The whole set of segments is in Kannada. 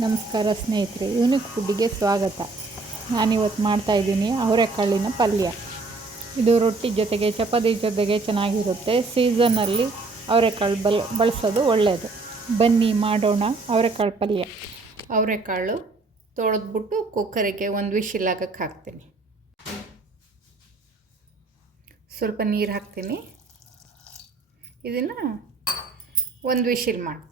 ನಮಸ್ಕಾರ ಸ್ನೇಹಿತರೆ, ಯೂನಿಕ್ ಫುಡ್ಡಿಗೆ ಸ್ವಾಗತ. ನಾನಿವತ್ತು ಮಾಡ್ತಾಯಿದ್ದೀನಿ ಅವರೆಕಾಳಿನ ಪಲ್ಯ. ಇದು ರೊಟ್ಟಿ ಜೊತೆಗೆ ಚಪಾತಿ ಜೊತೆಗೆ ಚೆನ್ನಾಗಿರುತ್ತೆ. ಸೀಸನ್ನಲ್ಲಿ ಅವರೆಕಾಳು ಬಳಸೋದು ಒಳ್ಳೆಯದು. ಬನ್ನಿ ಮಾಡೋಣ ಅವರೆಕಾಳು ಪಲ್ಯ. ಅವರೆಕಾಳು ತೊಳೆದ್ಬಿಟ್ಟು ಕುಕ್ಕರಿಗೆ ಒಂದು ವಿಶಿಲ್ ಹಾಕಕ್ಕೆ ಹಾಕ್ತೀನಿ. ಸ್ವಲ್ಪ ನೀರು ಹಾಕ್ತೀನಿ. ಇದನ್ನು ಒಂದು ವಿಶಿಲ್ ಮಾಡ್ತೀನಿ.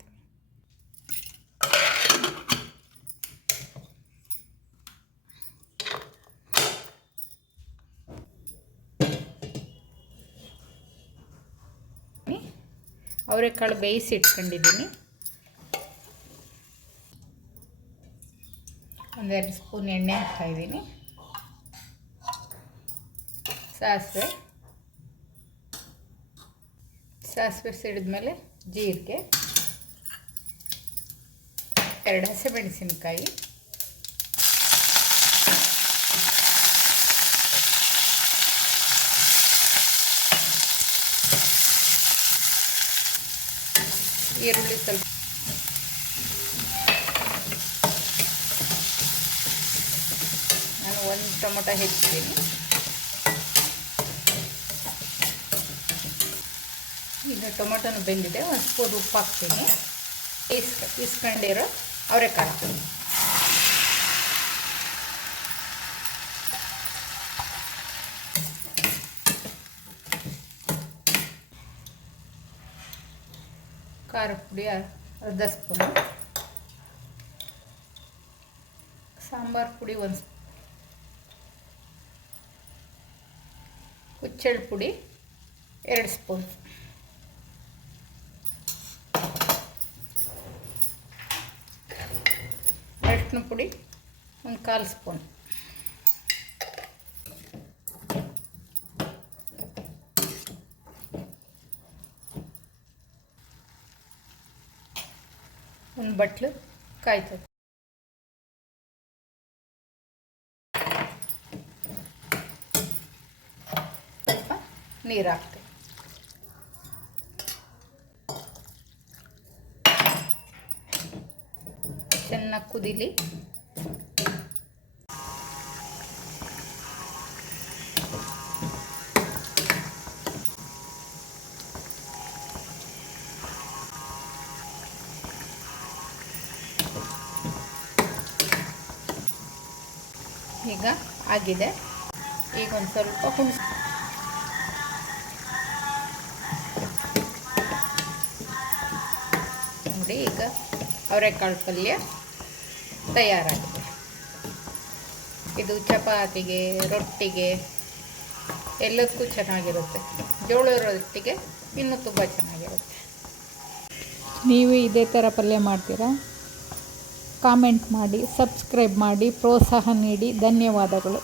ಅವರೆಕಾಳು ಬೇಯಿಸಿ ಇಟ್ಕೊಂಡಿದ್ದೀನಿ. ಒಂದೆರಡು ಸ್ಪೂನ್ ಎಣ್ಣೆ ಹಾಕ್ತಾಯಿದ್ದೀನಿ. ಸಾಸಿವೆ ಸಿಡಿದ್ಮೇಲೆ ಜೀರಿಗೆ, 2 ಹಸಿಮೆಣಸಿನ್ಕಾಯಿ, ಈರುಳ್ಳಿ ಸ್ವಲ್ಪ, ನಾನು 1 ಟೊಮೊಟೊ ಹೆಚ್ಚಿದ್ದೀನಿ. ಈಗ ಟೊಮೊಟೊನು ಬೆಂದಿದೆ. 1 ಸ್ಪೂನ್ ಉಪ್ಪು ಹಾಕ್ತೀನಿ. ಇಸ್ಕೊಂಡಿರೋ ಅವರೆಕಾಳು, ಖಾರ ಪುಡಿ 1/2 ಸ್ಪೂನು, ಸಾಂಬಾರು ಪುಡಿ 1 ಸ್ಪೂನ್, ಹುಚ್ಚೆಳ್ಳು ಪುಡಿ 2 ಸ್ಪೂನ್, ಅರಿಶಿನ ಪುಡಿ 1/4 ಸ್ಪೂನ್, ಒಂದು ಬಟ್ಲು ಕಾಯ್ತದೆ. ಸ್ವಲ್ಪ ನೀರು ಹಾಕ್ತೀನಿ. ಚೆನ್ನಾಗಿ ಕುದೀಲಿ. ಈಗ ಆಗಿದೆ. ಈಗ ಒಂದು ಸ್ವಲ್ಪ ಹುಣಸೆ ನೋಡಿ, ಈಗ ಅವರೆಕಾಳು ಪಲ್ಯ ತಯಾರಾಗಿದೆ. ಇದು ಚಪಾತಿಗೆ, ರೊಟ್ಟಿಗೆ ಎಲ್ಲದಕ್ಕೂ ಚೆನ್ನಾಗಿರುತ್ತೆ. ಜೋಳದ ರೊಟ್ಟಿಗೆ ಇನ್ನೂ ತುಂಬ ಚೆನ್ನಾಗಿರುತ್ತೆ. ನೀವು ಇದೇ ಥರ ಪಲ್ಯ ಮಾಡ್ತೀರಾ? ಕಾಮೆಂಟ್ ಮಾಡಿ, ಸಬ್ಸ್ಕ್ರೈಬ್ ಮಾಡಿ, ಪ್ರೋತ್ಸಾಹ ನೀಡಿ. ಧನ್ಯವಾದಗಳು.